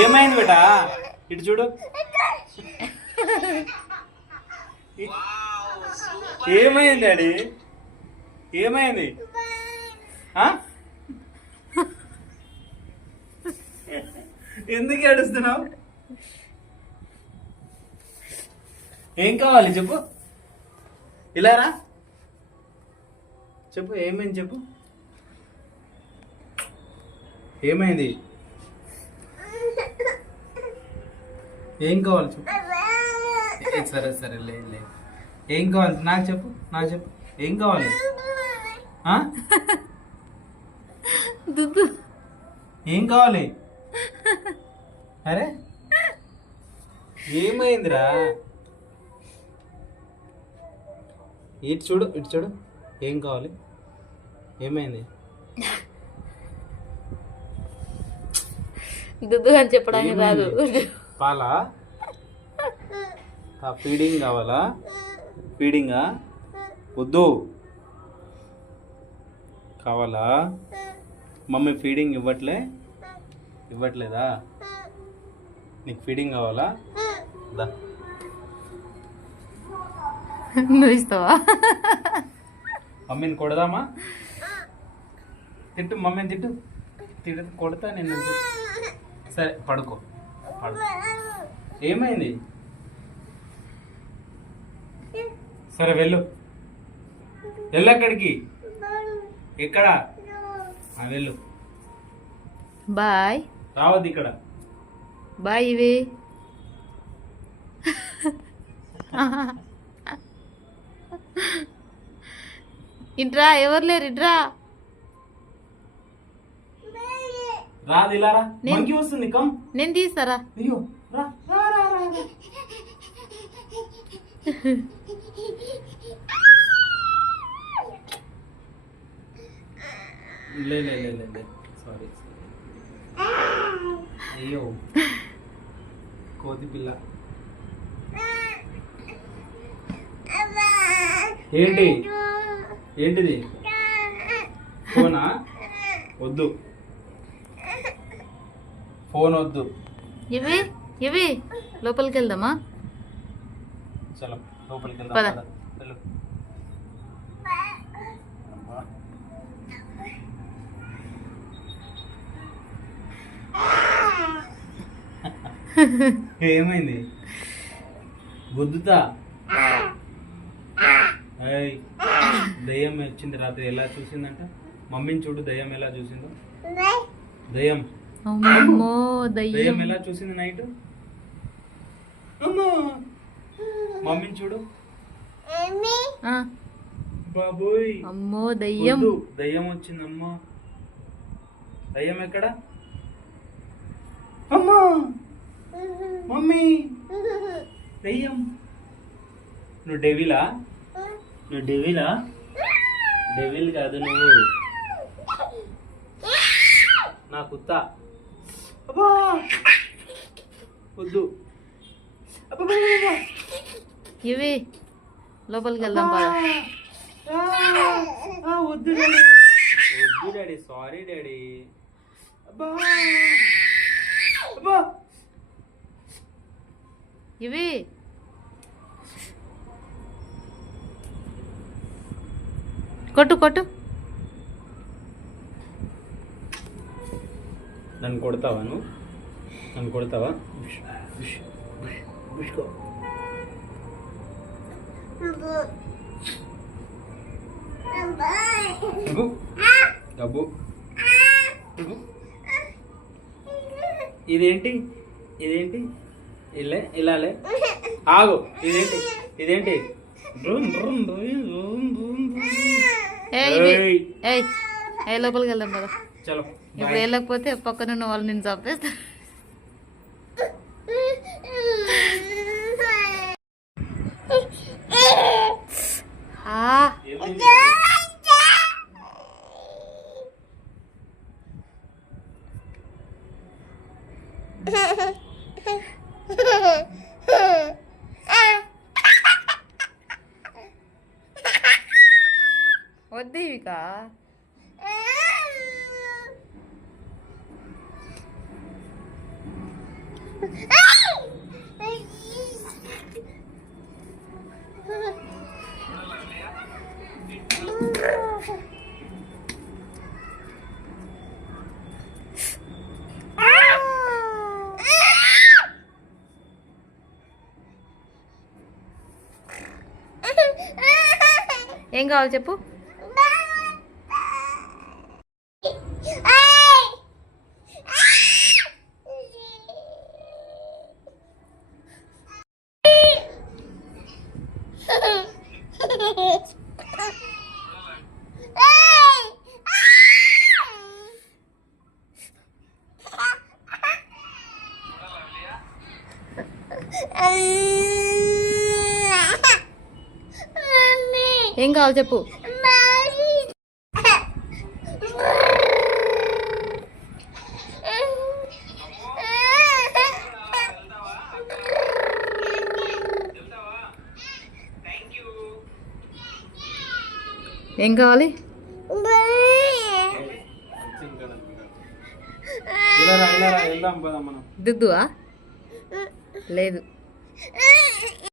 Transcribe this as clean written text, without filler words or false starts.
ఏమైంది బేటా? ఇటు చూడు. ఏమైంది డాడీ? ఏమైంది? ఎందుకు ఏడుస్తున్నావు? ఏం కావాలి చెప్పు. ఇలారా చెప్పు. ఏమైంది చెప్పు. ఏమైంది? ఏం కావాలి చెప్పు. సరే సరే లేదు. ఏం కావాలి నాకు చెప్పు. ఏం కావాలి? ఏం కావాలి? అరే ఏమైందిరా? ఇటు చూడు. ఏం కావాలి? ఏమైంది? దుద్దు అని చెప్పడానికి రాదు. పాలా? ఫీడింగ్ కావాలా? ఫీడింగా? వద్దు. కావాలా? మమ్మీ ఫీడింగ్ ఇవ్వట్లేదా? నీకు ఫీడింగ్ కావాలా? దా. నువ్వు ఇస్తావా? మమ్మీని కొడదామా? తిట్టు మమ్మీని తిట్టు. కొడతా నేను. సరే పడుకో. ఏమైంది? సరే వెళ్ళు. ఎక్కడికి? ఎక్కడ? వెళ్ళు. బాయ్. రావద్దు ఇక్కడ. బాయ్. ఇవి ఇంట్రా. ఎవరు లేరు. ఇట్రా. రాదు. ఇలా రా. మంకి వస్తుంది. కమ్. నేను తీస్తారా? అయ్యో రా. లే సారీ. అయ్యో కోతి పిల్ల. ఏంటిది? ఫోనా? వద్దు. ఫోన్ వద్దు. ఇవి లోపలికి వెళ్దామా? చలో లోపలికి వెళ్దాం. పద. ఏమైంది? గుద్దుతా. దయ్యం వచ్చింది రాత్రి. ఎలా చూసిందంట? మమ్మీని చూడు. దయ్యం ఎలా చూసిందో. దయ్యం ఎలా చూసింది నైట్? మమ్మీని చూడు. బాబోయ్. అమ్మో దయ్యం వచ్చింది. అమ్మా దయ్యం ఎక్కడ? అమ్మా మమ్మీ దయ్యం. నువ్వు డెవిలా? డెవిల్ కాదు నువ్వు. నా కుత్త. అబ్బా వద్దు. ఇవి లోపలికి వెళ్దాం. వద్దు డాడీ. Sorry daddy. అబ్బా ఇవి కొట్టు. నన్ను కొడతావా? నన్ను కొడతావా? డబ్బు. ఇదేంటి? ఇలాలే. ఆగు. ఇదేంటి? లోపలికి వెళ్దాం కదా. చలో. ఇప్పుడు వెళ్ళకపోతే పక్కనున్న వాళ్ళు నేను చంపేస్తారు. వద్దు ఇక. ఏం కావాలి చెప్పు. ఏం కావాలి చెప్పు. ఏం కావాలి. ఇలా రా వెళ్దాం పద మనం. దుద్దువా లేదు.